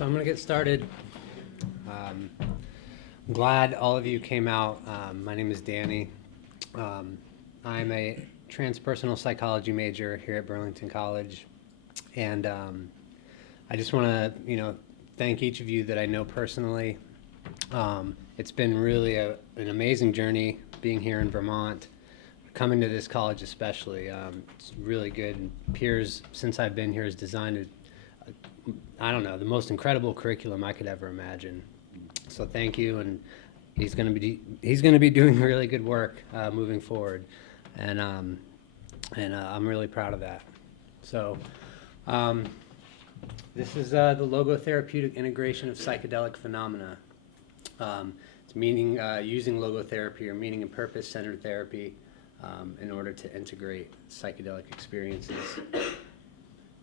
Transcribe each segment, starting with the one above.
So I'm going to get started. I'm glad all of you came out. My name is Danny. I'm a transpersonal psychology major here at Burlington College, and I just want to, thank each of you that I know personally. It's been really an amazing journey being here in Vermont, coming to this college especially. It's really good. And Piers, since I've been here, has designed the most incredible curriculum I could ever imagine. So thank you, and he's going to be doing really good work moving forward, and I'm really proud of that. So this is the Logotherapeutic integration of psychedelic phenomena. It's meaning using logotherapy or meaning and purpose-centered therapy in order to integrate psychedelic experiences.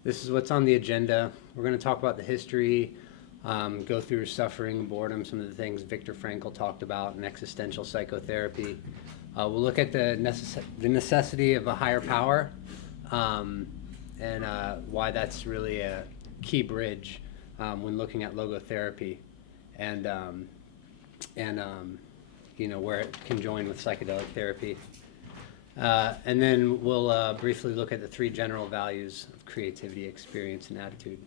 This is what's on the agenda. We're going to talk about the history, go through suffering, boredom, some of the things Viktor Frankl talked about in existential psychotherapy. We'll look at the necessity of a higher power and why that's really a key bridge when looking at logotherapy and where it can join with psychedelic therapy. And then we'll briefly look at the three general values of creativity, experience, and attitude.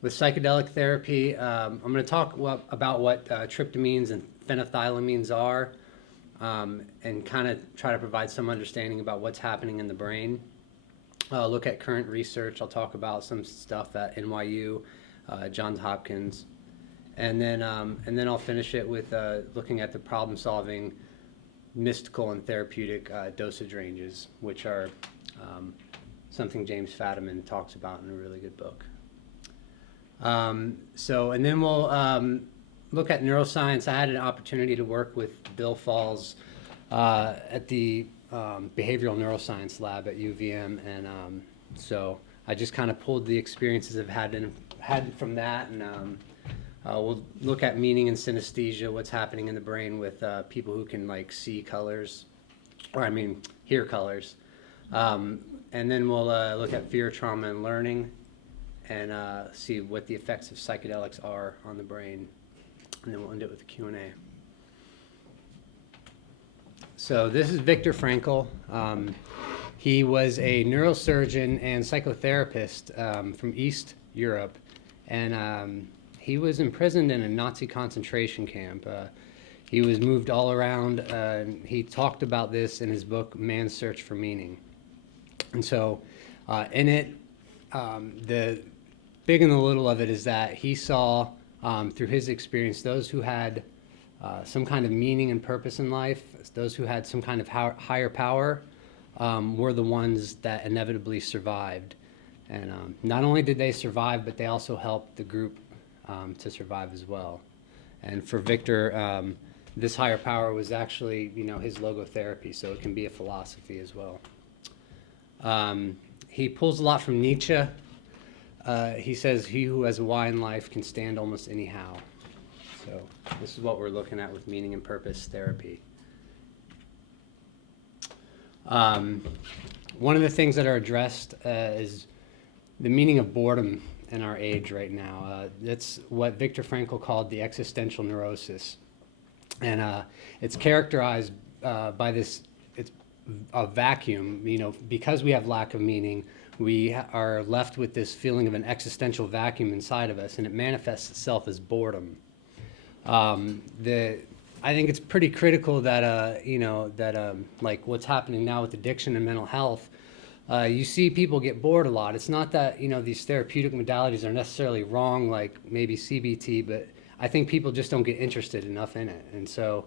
With psychedelic therapy, I'm going to talk about what tryptamines and phenethylamines are and kind of try to provide some understanding about what's happening in the brain. I'll look at current research. I'll talk about some stuff at NYU, Johns Hopkins, and then I'll finish it with looking at the problem-solving mystical and therapeutic dosage ranges, which are something James Fadiman talks about in a really good book. And then we'll look at neuroscience. I had an opportunity to work with Bill Falls at the behavioral neuroscience lab at UVM, and so I just kind of pulled the experiences I've had from that, and we'll look at meaning and synesthesia, what's happening in the brain with people who can see colors, hear colors. And then we'll look at fear, trauma, and learning, and see what the effects of psychedelics are on the brain. And then we'll end it with a Q&A. So this is Viktor Frankl. He was a neurosurgeon and psychotherapist from East Europe, and he was imprisoned in a Nazi concentration camp. He was moved all around. He talked about this in his book, Man's Search for Meaning. And so in it, the big and the little of it is that he saw, through his experience, those who had some kind of meaning and purpose in life, those who had some kind of higher power, were the ones that inevitably survived. And not only did they survive, but they also helped the group to survive as well. And for Viktor, this higher power was actually, his logotherapy, so it can be a philosophy as well. He pulls a lot from Nietzsche. He says, "He who has a why in life can stand almost anyhow." So this is what we're looking at with meaning and purpose therapy. One of the things that are addressed is the meaning of boredom in our age right now. That's what Viktor Frankl called the existential neurosis. And it's characterized by this, it's a vacuum. Because we have lack of meaning, we are left with this feeling of an existential vacuum inside of us, and it manifests itself as boredom. I think it's pretty critical that, like what's happening now with addiction and mental health, you see people get bored a lot. It's not that, these therapeutic modalities are necessarily wrong, like maybe CBT, but I think people just don't get interested enough in it. And so,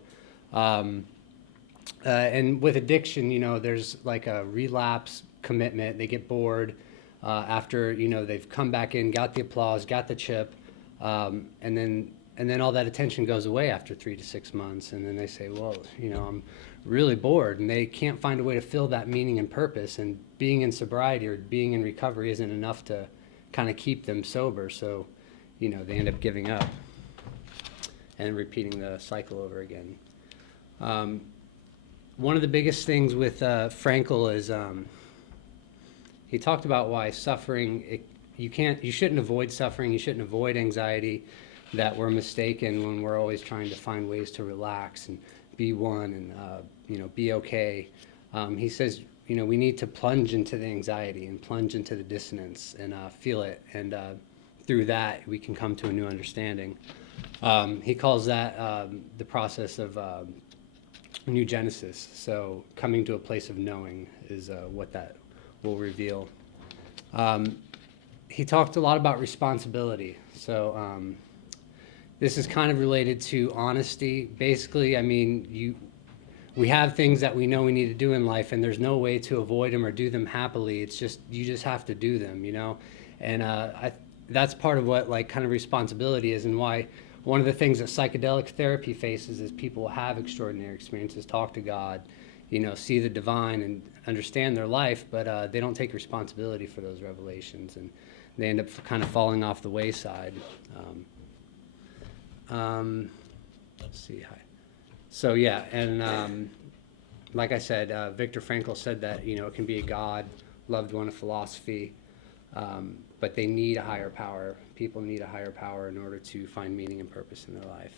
and with addiction, there's like a relapse commitment. They get bored after, they've come back in, got the applause, got the chip, and then all that attention goes away after 3 to 6 months. And then they say, well, I'm really bored, and they can't find a way to fill that meaning and purpose, and being in sobriety or being in recovery isn't enough to kind of keep them sober, so they end up giving up and repeating the cycle over again. One of the biggest things with Frankl is he talked about why suffering you shouldn't avoid suffering, you shouldn't avoid anxiety, that we're mistaken when we're always trying to find ways to relax and be one and be okay. He says, we need to plunge into the anxiety and plunge into the dissonance and feel it, and through that we can come to a new understanding. He calls that the process of new genesis. So coming to a place of knowing is what that will reveal. He talked a lot about responsibility. So this is kind of related to honesty. Basically, we have things that we know we need to do in life, and there's no way to avoid them or do them happily. It's just, you just have to do them, And that's part of what kind of responsibility is, and why one of the things that psychedelic therapy faces is people have extraordinary experiences, talk to God, see the divine and understand their life, but they don't take responsibility for those revelations, and they end up kind of falling off the wayside. Let's see. So yeah, and like I said, Viktor Frankl said that it can be a God, loved one, a philosophy, but they need a higher power. People need a higher power in order to find meaning and purpose in their life.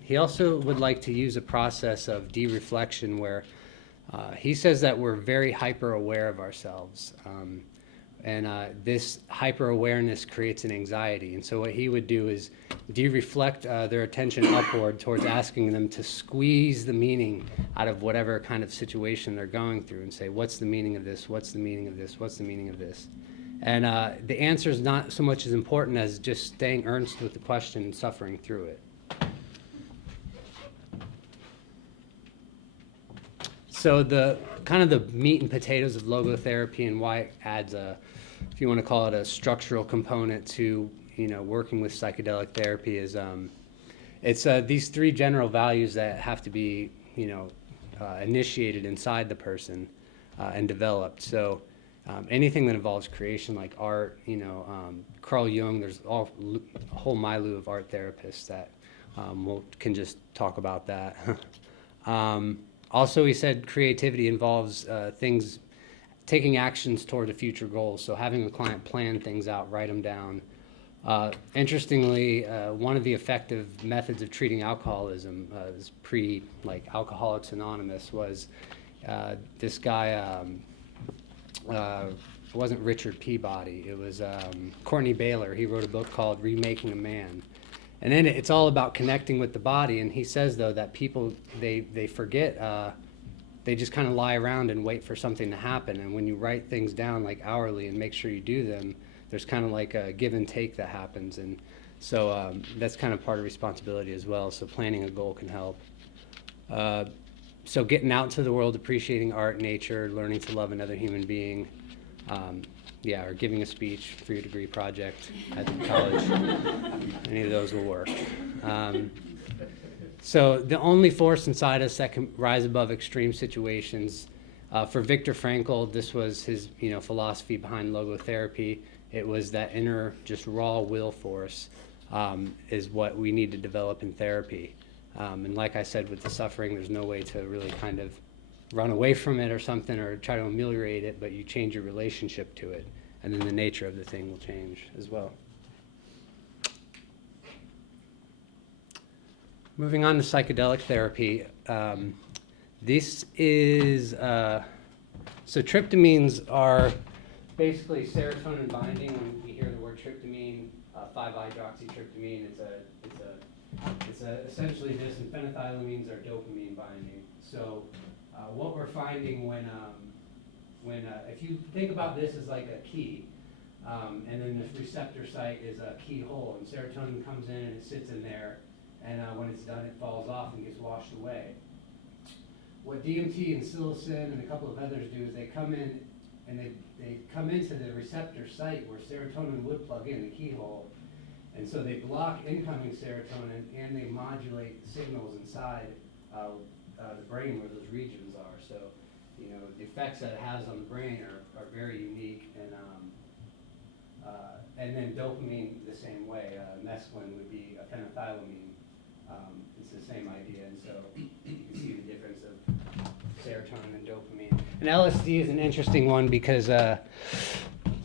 He also would like to use a process of de-reflection where he says that we're very hyper-aware of ourselves. And this hyper-awareness creates an anxiety. And so what he would do is de-reflect their attention upward towards asking them to squeeze the meaning out of whatever kind of situation they're going through and say, what's the meaning of this? What's the meaning of this? What's the meaning of this? And the answer is not so much as important as just staying earnest with the question and suffering through it. So the kind of the meat and potatoes of logotherapy and why it adds a, if you want to call it a structural component to, working with psychedelic therapy is it's these three general values that have to be, initiated inside the person and developed. So anything that involves creation, like art, Carl Jung, there's a whole milieu of art therapists that can just talk about that. Also, he said creativity involves things, taking actions toward a future goal. So having a client plan things out, write them down. Interestingly, one of the effective methods of treating alcoholism, is Alcoholics Anonymous, was this guy, it wasn't Richard Peabody, it was Courtney Baylor. He wrote a book called Remaking a Man. And in it, it's all about connecting with the body. And he says, though, that people, they forget, they just kind of lie around and wait for something to happen. And when you write things down hourly and make sure you do them, there's kind of like a give and take that happens. And so that's kind of part of responsibility as well. So planning a goal can help. So getting out into the world, appreciating art, nature, learning to love another human being, or giving a speech for your degree project at the college. Any of those will work. So the only force inside us that can rise above extreme situations, for Viktor Frankl, this was his philosophy behind logotherapy. It was that inner, just raw will force is what we need to develop in therapy. And like I said, with the suffering, there's no way to really kind of run away from it or something or try to ameliorate it, but you change your relationship to it, and then the nature of the thing will change as well. Moving on to psychedelic therapy, this is, so tryptamines are basically serotonin binding. When you hear the word tryptamine, 5-hydroxytryptamine, it's essentially this, and phenethylamines are dopamine binding. So what we're finding when if you think about this as like a key, and then this receptor site is a keyhole, and serotonin comes in and it sits in there, and when it's done, it falls off and gets washed away. What DMT and psilocin and a couple of others do is they come in and they come into the receptor site where serotonin would plug in, the keyhole, and so they block incoming serotonin and they modulate signals inside the brain where those regions are. So, the effects that it has on the brain are very unique, and then dopamine the same way. Mescaline would be a phenethylamine. It's the same idea, and so you can see the difference of serotonin and dopamine. And LSD is an interesting one because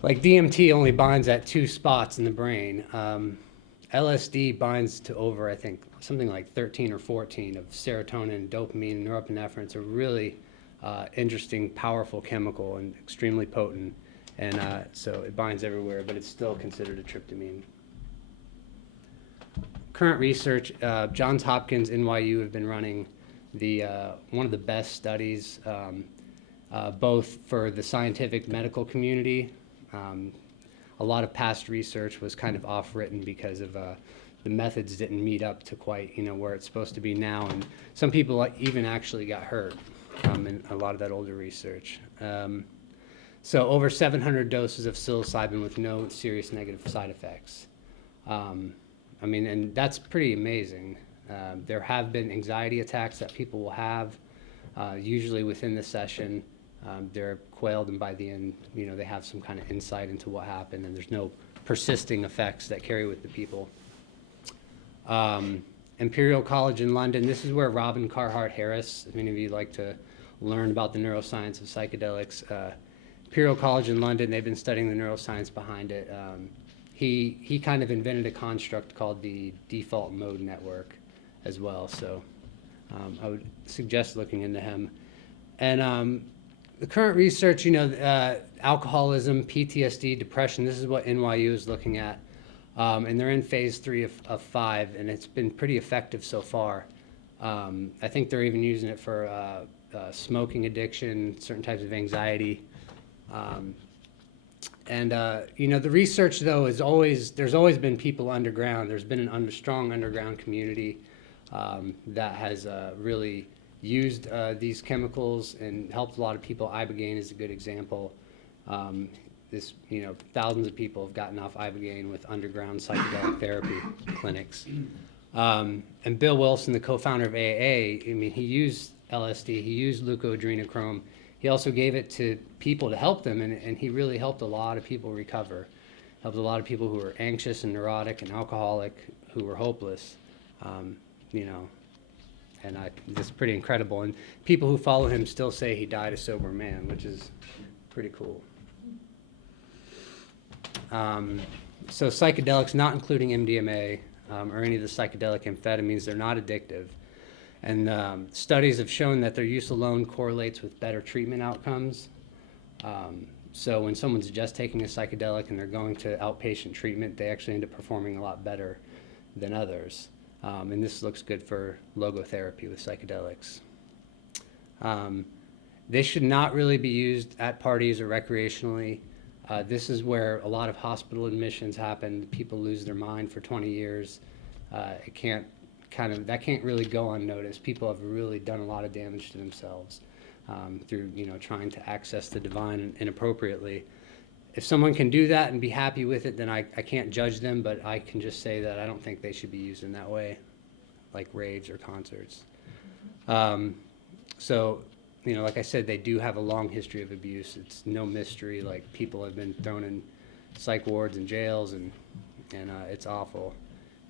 like DMT only binds at 2 spots in the brain. LSD binds to over, I think, something like 13 or 14 of serotonin, dopamine, and norepinephrine. It's a really interesting, powerful chemical and extremely potent. And so it binds everywhere, but it's still considered a tryptamine. Current research, Johns Hopkins, NYU have been running one of the best studies, both for the scientific medical community. A lot of past research was kind of off-written because of the methods didn't meet up to quite, where it's supposed to be now. And some people even actually got hurt in a lot of that older research. So over 700 doses of psilocybin with no serious negative side effects. And that's pretty amazing. There have been anxiety attacks that people will have, usually within the session. They're quailed, and by the end, they have some kind of insight into what happened, and there's no persisting effects that carry with the people. Imperial College in London, this is where Robin Carhart Harris, if any of you like to learn about the neuroscience of psychedelics, Imperial College in London, they've been studying the neuroscience behind it. He kind of invented a construct called the default mode network as well, so I would suggest looking into him. And the current research, alcoholism, PTSD, depression, this is what NYU is looking at. And they're in phase 3 of 5, and it's been pretty effective so far. I think they're even using it for smoking addiction, certain types of anxiety. The research, though, there's always been people underground. There's been a strong underground community that has really used these chemicals and helped a lot of people. Ibogaine is a good example. Thousands of people have gotten off Ibogaine with underground psychedelic therapy clinics. And Bill Wilson, the co-founder of AA, he used LSD, he used leucoadrenochrome. He also gave it to people to help them, and he really helped a lot of people recover. Helped a lot of people who were anxious and neurotic and alcoholic, who were hopeless, and this is pretty incredible. And people who follow him still say he died a sober man, which is pretty cool. So psychedelics, not including MDMA or any of the psychedelic amphetamines, they're not addictive. And studies have shown that their use alone correlates with better treatment outcomes. So when someone's just taking a psychedelic and they're going to outpatient treatment, they actually end up performing a lot better than others. And this looks good for logotherapy with psychedelics. They should not really be used at parties or recreationally. This is where a lot of hospital admissions happen. People lose their mind for 20 years. That can't really go unnoticed. People have really done a lot of damage to themselves through trying to access the divine inappropriately. If someone can do that and be happy with it, then I can't judge them, but I can just say that I don't think they should be used in that way, like raves or concerts. Like I said, they do have a long history of abuse. It's no mystery. Like, people have been thrown in psych wards and jails, and it's awful.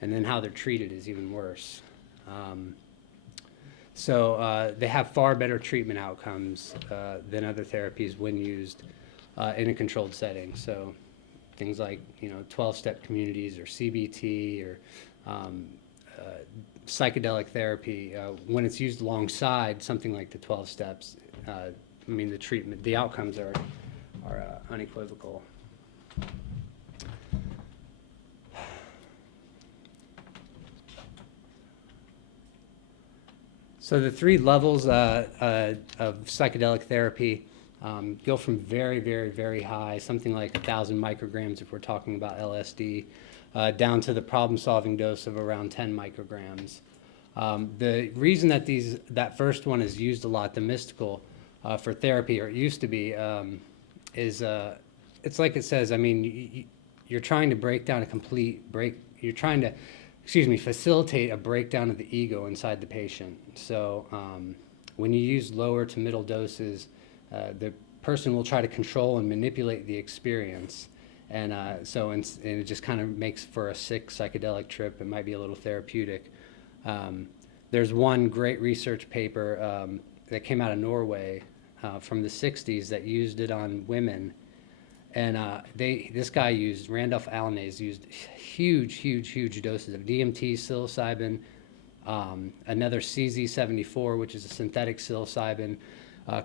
And then how they're treated is even worse. They have far better treatment outcomes than other therapies when used in a controlled setting. So things like 12-step communities or CBT or psychedelic therapy, when it's used alongside something like the 12 steps, the outcomes are unequivocal. So the 3 levels of psychedelic therapy go from very, very, very high, something like 1,000 micrograms if we're talking about LSD, down to the problem-solving dose of around 10 micrograms. The reason that that first one is used a lot, the mystical, for therapy, or it used to be, is it's like it says. You're trying to facilitate a breakdown of the ego inside the patient. So when you use lower to middle doses, the person will try to control and manipulate the experience. And it just kind of makes for a sick psychedelic trip. It might be a little therapeutic. There's one great research paper that came out of Norway from the 60s that used it on women. And this guy Randolph Allenese used huge doses of DMT, psilocybin, another CZ74, which is a synthetic psilocybin,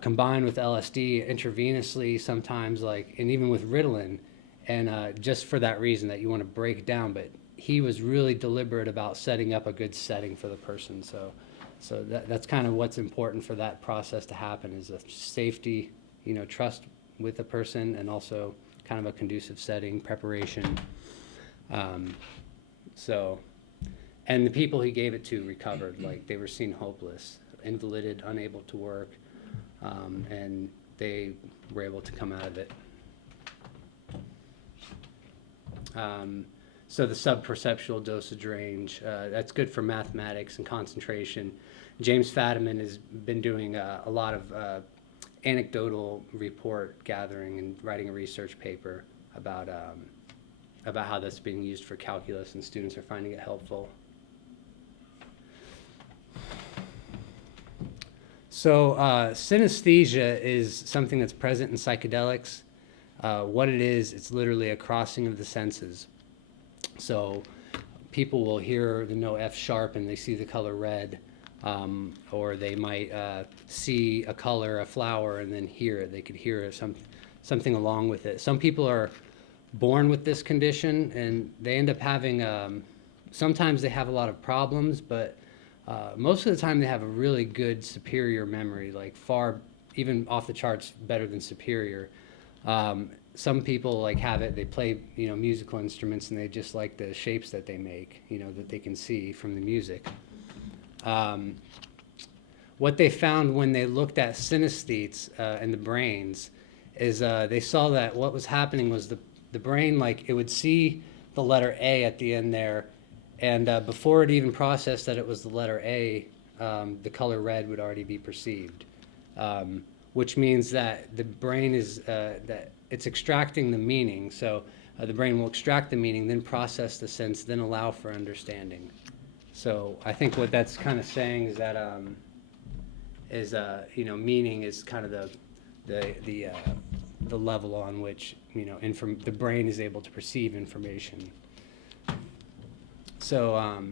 combined with LSD intravenously sometimes, and even with Ritalin, and just for that reason that you want to break down. But he was really deliberate about setting up a good setting for the person. So that's kind of what's important for that process to happen, is a safety, trust with the person, and also kind of a conducive setting, preparation. And the people he gave it to recovered, they were seen hopeless, invalided, unable to work, and they were able to come out of it. So the subperceptual dosage range, that's good for mathematics and concentration. James Fadiman has been doing a lot of anecdotal report gathering and writing a research paper about how that's being used for calculus, and students are finding it helpful. So synesthesia is something that's present in psychedelics. What it is, it's literally a crossing of the senses. So people will hear the note F sharp and they see the color red, or they might see a color, a flower, and then hear it. They could hear something along with it. Some people are born with this condition, and they end up having, sometimes they have a lot of problems, but most of the time they have a really good superior memory, far, even off the charts, better than superior. Some people have it, they play musical instruments, and they just like the shapes that they make, that they can see from the music. What they found when they looked at synesthetes in the brains is they saw that what was happening was the brain, it would see the letter A at the end there, and before it even processed that it was the letter A, the color red would already be perceived, which means that the brain is, that it's extracting the meaning. So the brain will extract the meaning, then process the sense, then allow for understanding. So I think what that's kind of saying is that meaning is kind of the level on which the brain is able to perceive information. So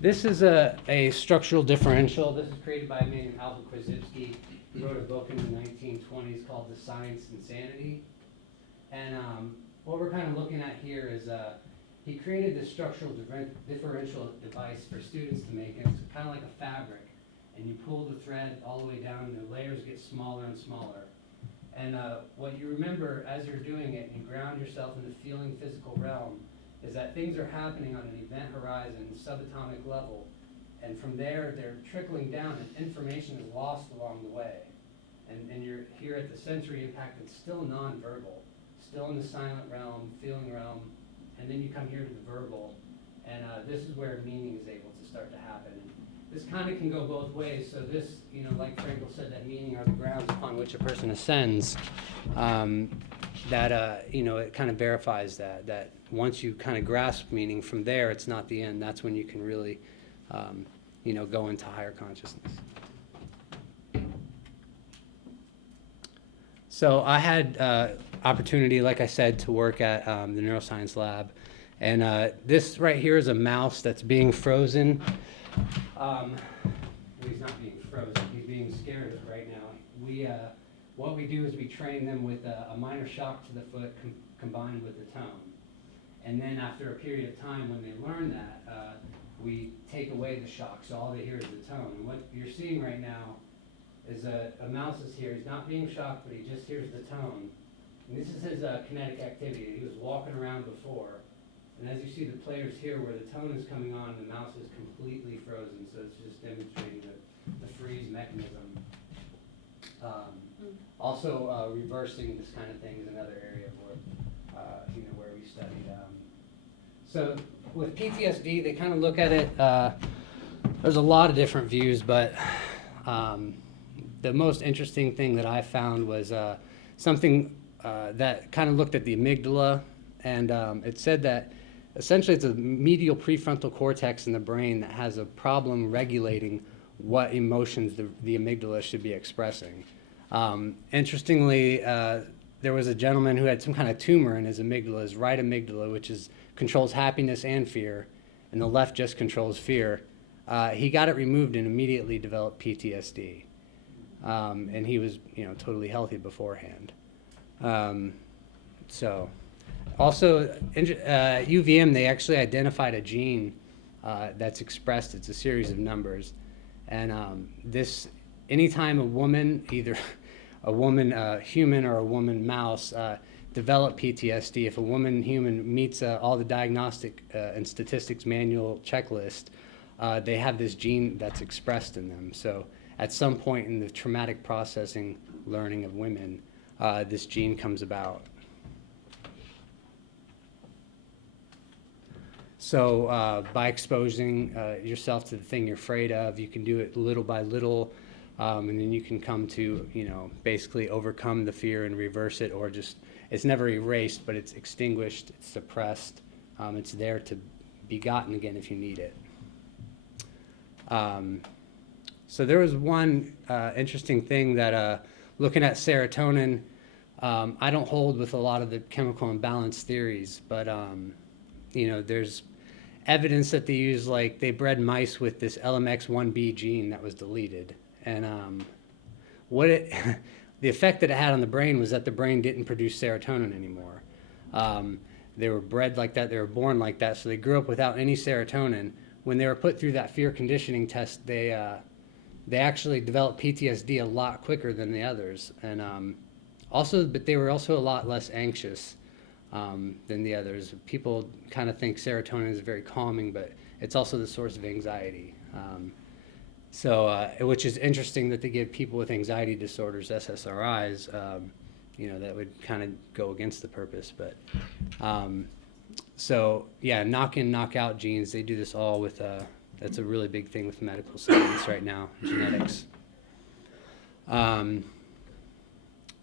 this is a structural differential. This is created by a man named Alvin Korzybski. He wrote a book in the 1920s called The Science of Insanity. And what we're kind of looking at here is he created this structural differential device for students to make. And it's kind of like a fabric. And you pull the thread all the way down, and the layers get smaller and smaller. And what you remember as you're doing it, and you ground yourself in the feeling physical realm, is that things are happening on an event horizon, subatomic level. And from there, they're trickling down, and information is lost along the way. And you're here at the sensory impact, it's still nonverbal, still in the silent realm, feeling realm, and then you come here to the verbal, and this is where meaning is able to start to happen. And this kind of can go both ways. So this, like Frankel said, that meaning are the grounds upon which a person ascends. It kind of verifies that once you kind of grasp meaning, from there, it's not the end. That's when you can really, go into higher consciousness. So I had opportunity, like I said, to work at the neuroscience lab. And this right here is a mouse that's being frozen. He's not being frozen. He's being scared right now. What we do is we train them with a minor shock to the foot combined with the tone. And then after a period of time, when they learn that, we take away the shock, so all they hear is the tone. And what you're seeing right now is a mouse is here. He's not being shocked, but he just hears the tone. And this is his kinetic activity. He was walking around before. And as you see the players here, where the tone is coming on, the mouse is completely frozen. So it's just demonstrating the freeze mechanism. Also, reversing this kind of thing is another area where we studied. So with PTSD, they kind of look at it. There's a lot of different views, but the most interesting thing that I found was something that kind of looked at the amygdala, and it said that essentially it's a medial prefrontal cortex in the brain that has a problem regulating what emotions the amygdala should be expressing. Interestingly, there was a gentleman who had some kind of tumor in his amygdala, his right amygdala, which controls happiness and fear, and the left just controls fear. He got it removed and immediately developed PTSD. And he was, totally healthy beforehand. So, also, UVM, they actually identified a gene that's expressed. It's a series of numbers. And anytime a woman, either a woman human or a woman mouse, develop PTSD, if a woman human meets all the diagnostic and statistics manual checklist, they have this gene that's expressed in them. So at some point in the traumatic processing learning of women, this gene comes about. So by exposing yourself to the thing you're afraid of, you can do it little by little, and then you can come to, basically overcome the fear and reverse it, or just, it's never erased, but it's extinguished, it's suppressed, it's there to be gotten again if you need it. So there was one interesting thing that looking at serotonin, I don't hold with a lot of the chemical imbalance theories, but there's evidence that they use, like they bred mice with this LMX1B gene that was deleted, and the effect that it had on the brain was that the brain didn't produce serotonin anymore. They were bred like that, they were born like that, so they grew up without any serotonin. When they were put through that fear conditioning test, they actually developed PTSD a lot quicker than the others, and but they were also a lot less anxious than the others. People kind of think serotonin is very calming, but it's also the source of anxiety. Which is interesting that they give people with anxiety disorders SSRIs. That would kind of go against the purpose, but. Knock-in, knock-out genes, they do this all with, that's a really big thing with medical science right now, genetics. And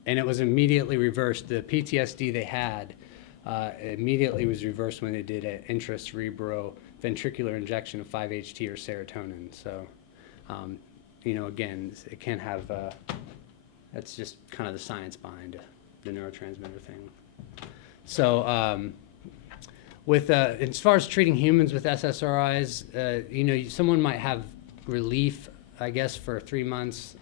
it was immediately reversed. The PTSD they had immediately was reversed when they did an intracerebroventricular injection of 5-HT or serotonin. So, again, it can have, that's just kind of the science behind the neurotransmitter thing. So, as far as treating humans with SSRIs, someone might have relief, I guess, for 3 months.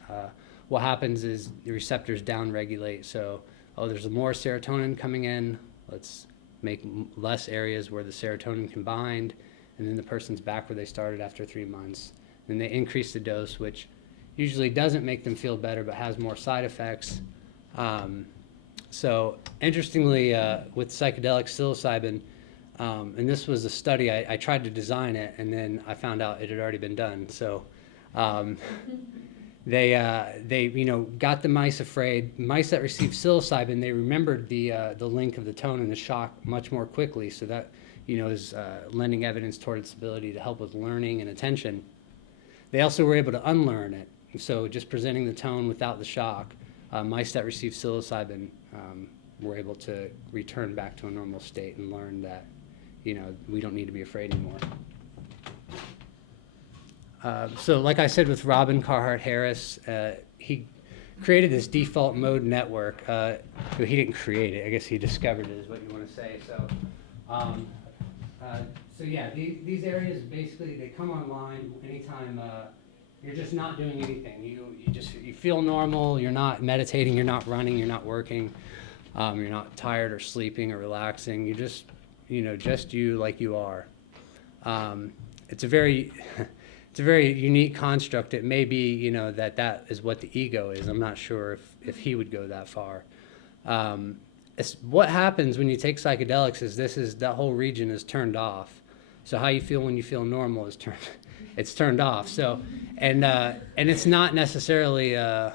What happens is the receptors downregulate. So, there's more serotonin coming in. Let's make less areas where the serotonin can bind, and then the person's back where they started after 3 months. Then they increase the dose, which usually doesn't make them feel better, but has more side effects. So, interestingly, with psychedelic psilocybin, and this was a study, I tried to design it, and then I found out it had already been done. So they got the mice afraid. Mice that received psilocybin, they remembered the link of the tone and the shock much more quickly. So that, is lending evidence toward its ability to help with learning and attention. They also were able to unlearn it. So just presenting the tone without the shock, mice that received psilocybin were able to return back to a normal state and learn that, we don't need to be afraid anymore. So like I said with Robin Carhart Harris, he created this default mode network. He didn't create it, I guess he discovered it is what you want to say. These areas basically, they come online anytime you're just not doing anything. You feel normal, you're not meditating, you're not running, you're not working, you're not tired or sleeping or relaxing, you just you like you are. It's a very unique construct. It may be, that is what the ego is. I'm not sure if he would go that far. What happens when you take psychedelics is that whole region is turned off. So how you feel when you feel normal is turned off. So, and it's not necessarily, so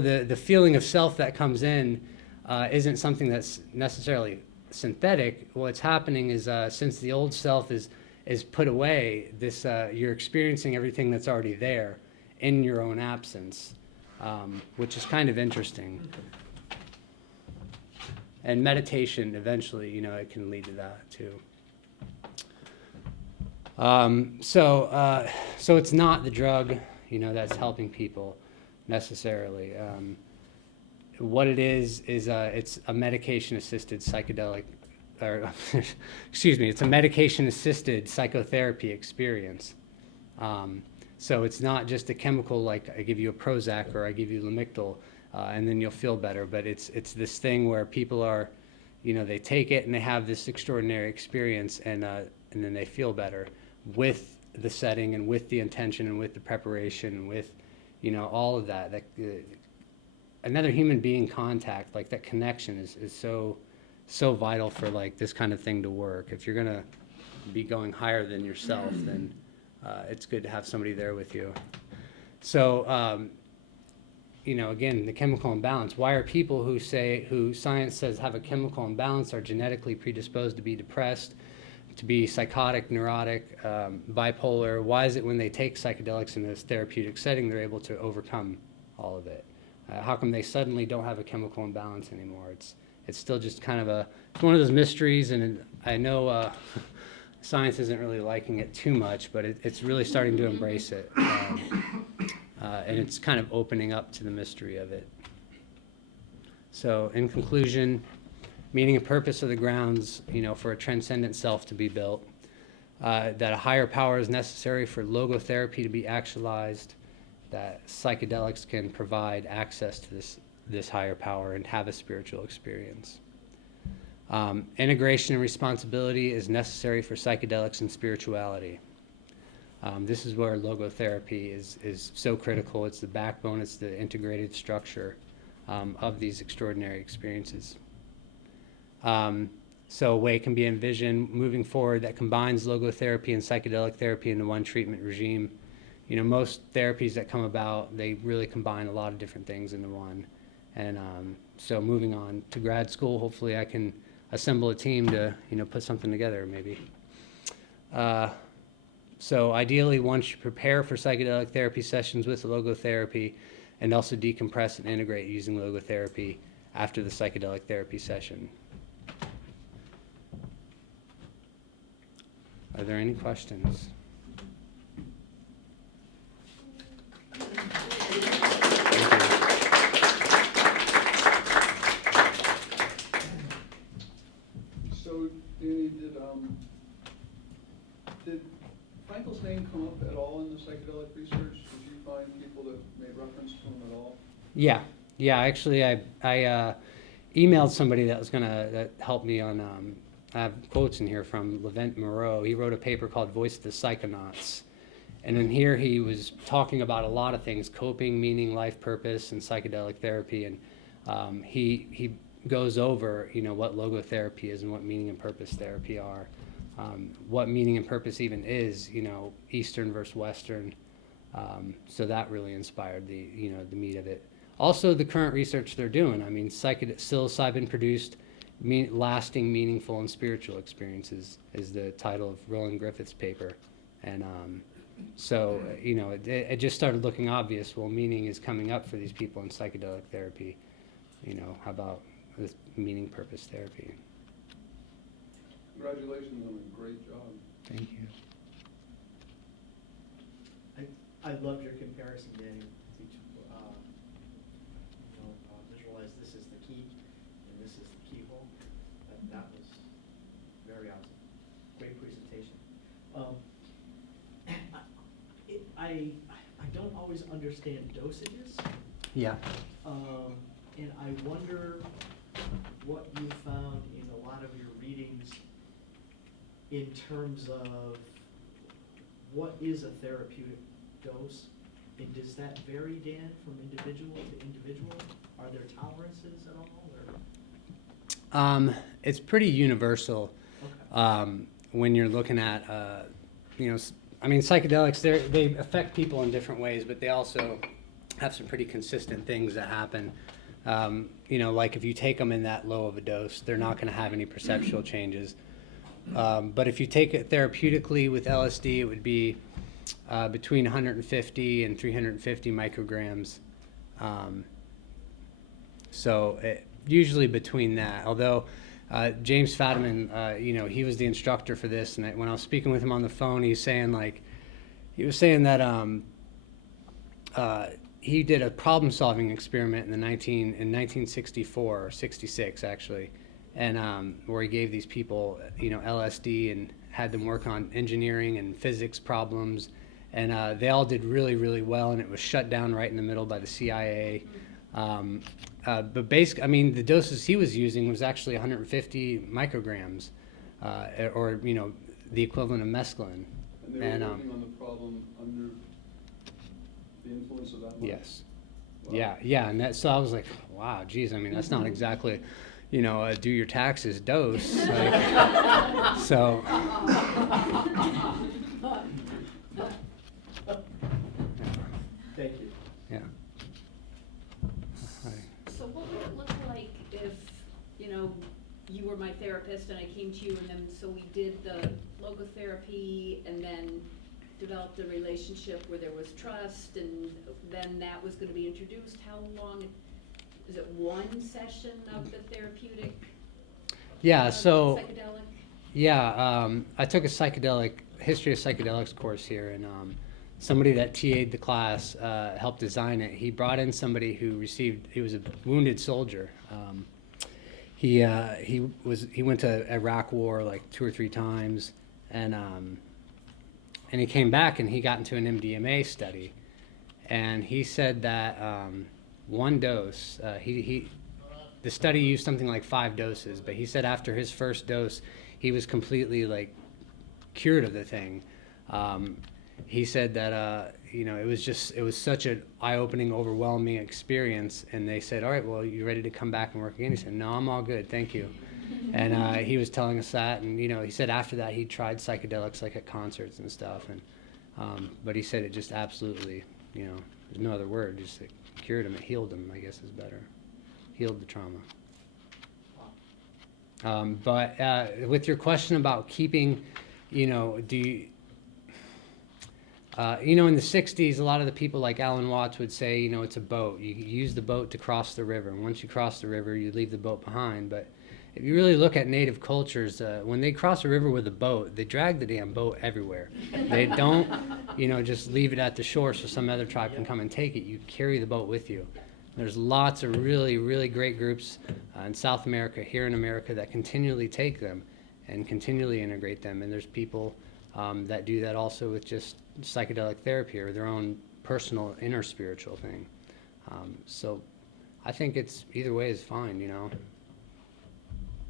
the feeling of self that comes in isn't something that's necessarily synthetic. What's happening is since the old self is put away, you're experiencing everything that's already there in your own absence, which is kind of interesting. And meditation, eventually, it can lead to that too. So it's not the drug, that's helping people. necessarily. What it is it's a medication-assisted psychedelic, or excuse me, it's a medication-assisted psychotherapy experience. So it's not just a chemical like I give you a Prozac or I give you Lamictal, and then you'll feel better. But it's this thing where people are, they take it and they have this extraordinary experience, and then they feel better with the setting and with the intention and with the preparation and with, all of that. Another human being contact, like that connection is so vital for like this kind of thing to work. If you're gonna be going higher than yourself, then it's good to have somebody there with you. So, again, the chemical imbalance. Why are people who science says have a chemical imbalance are genetically predisposed to be depressed, to be psychotic, neurotic, bipolar? Why is it when they take psychedelics in this therapeutic setting, they're able to overcome all of it? How come they suddenly don't have a chemical imbalance anymore? It's still just kind of it's one of those mysteries, and I know science isn't really liking it too much, but it's really starting to embrace it. And it's kind of opening up to the mystery of it. So in conclusion, meaning and purpose are the grounds, for a transcendent self to be built, that a higher power is necessary for logotherapy to be actualized, that psychedelics can provide access to this higher power and have a spiritual experience. Integration and responsibility is necessary for psychedelics and spirituality. This is where logotherapy is so critical. It's the backbone, it's the integrated structure of these extraordinary experiences. So a way can be envisioned moving forward that combines logotherapy and psychedelic therapy into one treatment regime. Most therapies that come about, they really combine a lot of different things into one. And so moving on to grad school, hopefully I can assemble a team to, put something together maybe. So ideally, one should prepare for psychedelic therapy sessions with logotherapy and also decompress and integrate using logotherapy after the psychedelic therapy session. Are there any questions? So, Danny, did Frankel's name come up at all in the psychedelic research? Did you find people that made reference to him at all? Yeah. Actually, I emailed somebody that helped me on. I have quotes in here from Levent Moreau. He wrote a paper called "Voice of the Psychonauts," and in here he was talking about a lot of things: coping, meaning, life purpose, and psychedelic therapy. And he goes over, what logotherapy is and what meaning and purpose therapy are. What meaning and purpose even is, Eastern versus Western. So that really inspired the meat of it. Also, the current research they're doing. I mean, psilocybin-produced lasting, meaningful, and spiritual experiences is the title of Roland Griffith's paper. And so, it just started looking obvious. Well, meaning is coming up for these people in psychedelic therapy. How about this meaning purpose therapy? Congratulations on a great job. Thank you. I loved your comparison, Danny. Visualize this is the key, and this is the keyhole. That was very awesome. Great presentation. I don't always understand dosages. Yeah. And I wonder what you found in a lot of your readings in terms of what is a therapeutic dose, and does that vary, Dan, from individual to individual? Are there tolerances at all? Or? It's pretty universal. Okay. When you're looking at, psychedelics, they affect people in different ways, but they also have some pretty consistent things that happen. Like if you take them in that low of a dose, they're not going to have any perceptual changes. But if you take it therapeutically with LSD, it would be between 150 and 350 micrograms. Usually between that. Although James Fadiman, he was the instructor for this, and when I was speaking with him on the phone, he was saying that he did a problem-solving experiment in 1964 or 66 actually, and where he gave these people, LSD and had them work on engineering and physics problems, and they all did really, really well, and it was shut down right in the middle by the CIA. But basically, I mean, the doses he was using was actually 150 micrograms, or the equivalent of mescaline. And they were working on the problem under the influence of that much? Yes. Wow. Yeah, and so I was like, wow, geez, I mean, that's not exactly, a do your taxes dose. Like, so. Thank you. Yeah. So what would it look like if, you were my therapist and I came to you, and then so we did the logotherapy and then developed a relationship where there was trust, and then that was going to be introduced? How long, is it one session of the therapeutic? Yeah, so. Psychedelic? Yeah, I took a history of psychedelics course here, and somebody that TA'd the class helped design it. He brought in somebody he was a wounded soldier. He went to Iraq War like 2 or 3 times, and he came back and he got into an MDMA study, and he said that one dose, the study used something like 5 doses, but he said after his first dose, he was completely like cured of the thing. He said that it was such an eye-opening, overwhelming experience, and they said, all right, well, you ready to come back and work again? He said, no, I'm all good, thank you. And he was telling us that, and he said after that he tried psychedelics like at concerts and stuff, and but he said it just absolutely, there's no other word, just it cured him, it healed him, I guess is better, healed the trauma. But with your question about keeping, in the 60s, a lot of the people like Alan Watts would say, it's a boat. You use the boat to cross the river. And once you cross the river, you leave the boat behind. But if you really look at native cultures, when they cross a river with a boat, they drag the damn boat everywhere. They don't, just leave it at the shore so some other tribe can come and take it. You carry the boat with you. There's lots of really, really great groups in South America, here in America, that continually take them and continually integrate them. And there's people that do that also with just psychedelic therapy or their own personal inner spiritual thing. So I think it's either way is fine,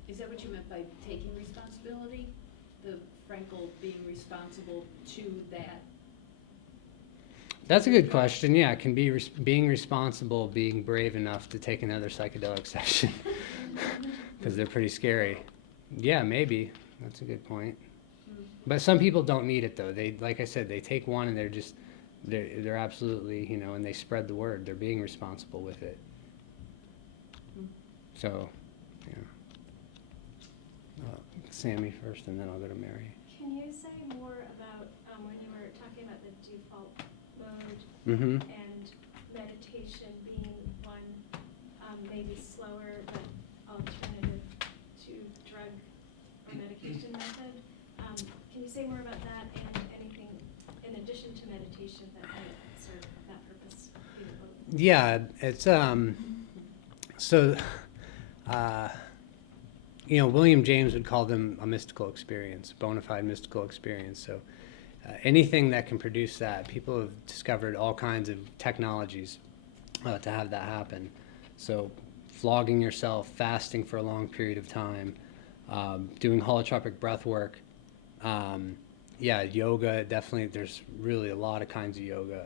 Is that what you meant by taking responsibility? The Frankel being responsible to that? That's a good question. Yeah, it can be being responsible, being brave enough to take another psychedelic session, because they're pretty scary. Yeah, maybe. That's a good point. But some people don't need it though. They, like I said, they take one and they're absolutely, and they spread the word. They're being responsible with it. So, yeah. Sammy first, and then I'll go to Mary. Can you say more about when you were talking about the default mode Mm-hmm. and meditation being one maybe slower but alternative to drug or medication method? Can you say more about that and anything in addition to meditation that might serve that purpose? Yeah, it's so William James would call them a mystical experience, bona fide mystical experience. So anything that can produce that, people have discovered all kinds of technologies to have that happen. So flogging yourself, fasting for a long period of time, doing holotropic breath work. Yoga, definitely, there's really a lot of kinds of yoga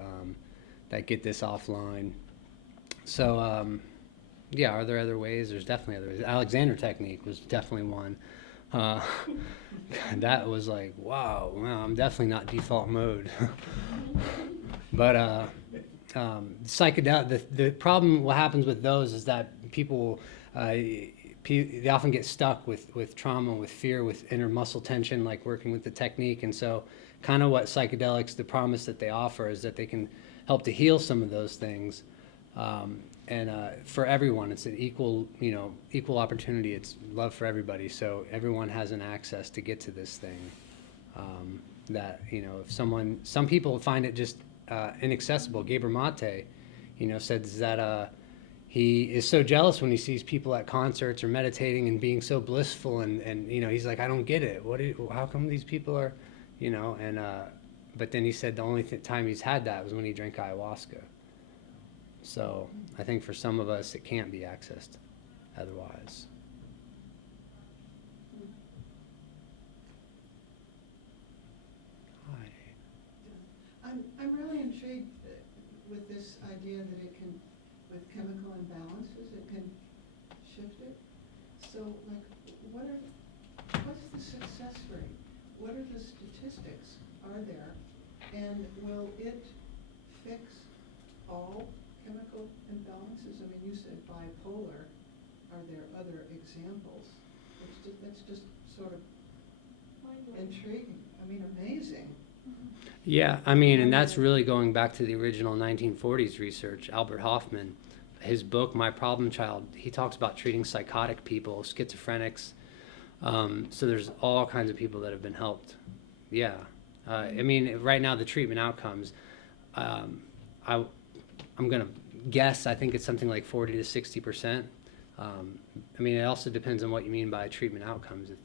that get this offline. So, are there other ways? There's definitely other ways. Alexander technique was definitely one. That was like, wow, I'm definitely not default mode. But psychedelic, the problem, what happens with those is that people, they often get stuck with trauma, with fear, with inner muscle tension, like working with the technique. And so kind of what psychedelics, the promise that they offer is that they can help to heal some of those things. And for everyone, it's an equal opportunity. It's love for everybody. So everyone has an access to get to this thing. That, if some people find it just inaccessible. Gabor Mate, said that he is so jealous when he sees people at concerts or meditating and being so blissful, and he's like, I don't get it. How come these people are, and but then he said the only time he's had that was when he drank ayahuasca. So I think for some of us it can't be accessed otherwise. Hi. I'm really intrigued with this idea that it can, with chemical imbalances, it can shift it. So, what's the success rate? What are the statistics? Are there? And will it fix all chemical imbalances? I mean, you said bipolar. Are there other examples? That's just sort of intriguing. I mean, amazing. Yeah, I mean, and that's really going back to the original 1940s research. Albert Hoffman, his book, My Problem Child, he talks about treating psychotic people, schizophrenics. So there's all kinds of people that have been helped. Yeah. I mean, right now the treatment outcomes, I'm going to guess, I think it's something like 40 to 60%. I mean, it also depends on what you mean by treatment outcomes. If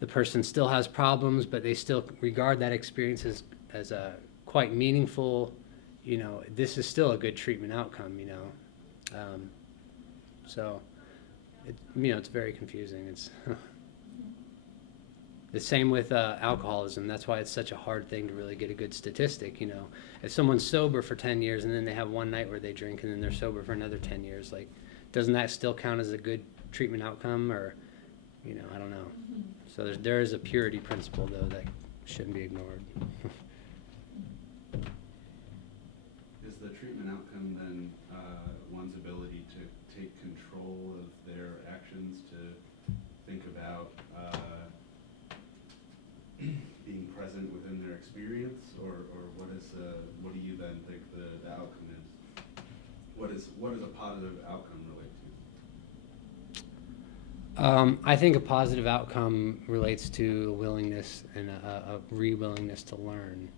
the person still has problems, but they still regard that experience as a quite meaningful, this is still a good treatment outcome, so, it's very confusing. It's the same with alcoholism. That's why it's such a hard thing to really get a good statistic, If someone's sober for 10 years and then they have one night where they drink and then they're sober for another 10 years, doesn't that still count as a good treatment outcome? Or, I don't know. So there is a purity principle, though, that shouldn't be ignored. Is the treatment outcome then one's ability to take control of their actions, to think about being present within their experience, or what do you then think the outcome is? What does a positive outcome relate to? I think a positive outcome relates to a willingness and a re-willingness to learn.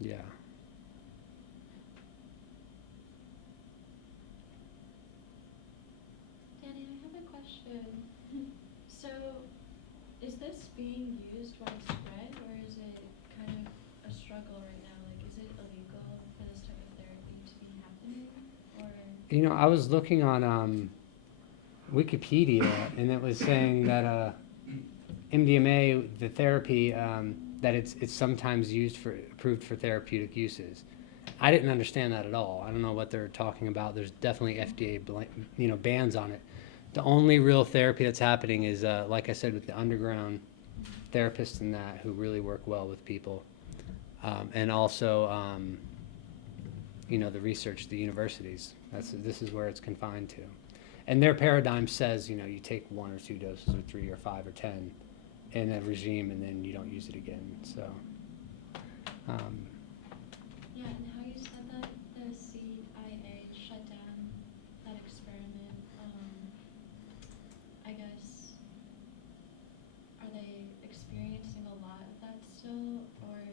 Yeah. Danny, I have a question. So, is this being used widespread, or is it kind of a struggle right now? Is it illegal for this type of therapy to be happening, or? I was looking on Wikipedia, and it was saying that MDMA, the therapy, that it's sometimes approved for therapeutic uses. I didn't understand that at all. I don't know what they're talking about. There's definitely FDA, bans on it. The only real therapy that's happening is, like I said, with the underground therapists and that who really work well with people, and also, the research, the universities. This is where it's confined to, and their paradigm says, you take 1 or 2 doses, or 3 or 5 or 10, in a regime, and then you don't use it again. So. Yeah, and how you said that the CIA shut down that experiment, I guess, are they experiencing a lot of that still, or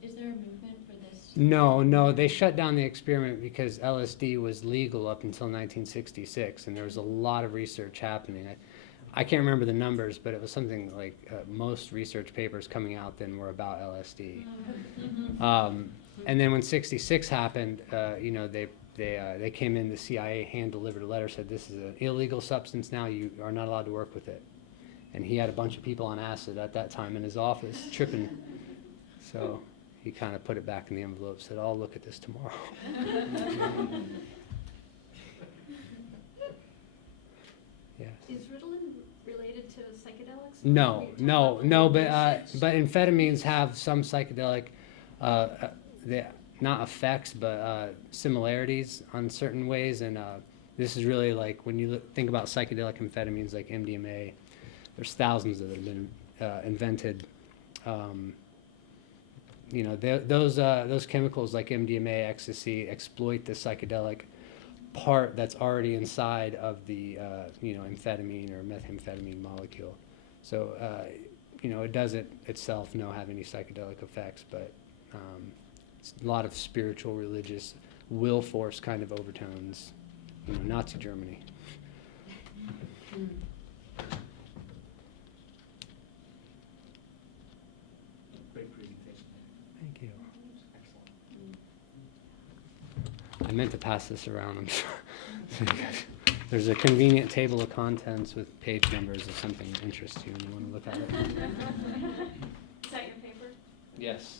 is there a movement for this? No, they shut down the experiment because LSD was legal up until 1966, and there was a lot of research happening. I can't remember the numbers, but it was something like most research papers coming out then were about LSD. And then when 66 happened, they came in, the CIA hand-delivered a letter, said this is an illegal substance now, you are not allowed to work with it. And he had a bunch of people on acid at that time in his office, tripping. So he kind of put it back in the envelope, said, I'll look at this tomorrow. Yes. Is Ritalin related to psychedelics? No, but amphetamines have some psychedelic, not effects, but similarities on certain ways, and this is really like when you think about psychedelic amphetamines like MDMA, there's thousands that have been invented. Those chemicals like MDMA, ecstasy, exploit the psychedelic part that's already inside of the amphetamine or methamphetamine molecule. So it doesn't itself have any psychedelic effects, but a lot of spiritual, religious, will force kind of overtones, Nazi Germany. Great presentation. Thank you. Excellent. I meant to pass this around. I'm sorry. So you guys- there's a convenient table of contents with page numbers if something interests you and you want to look at it. Is that your paper? Yes.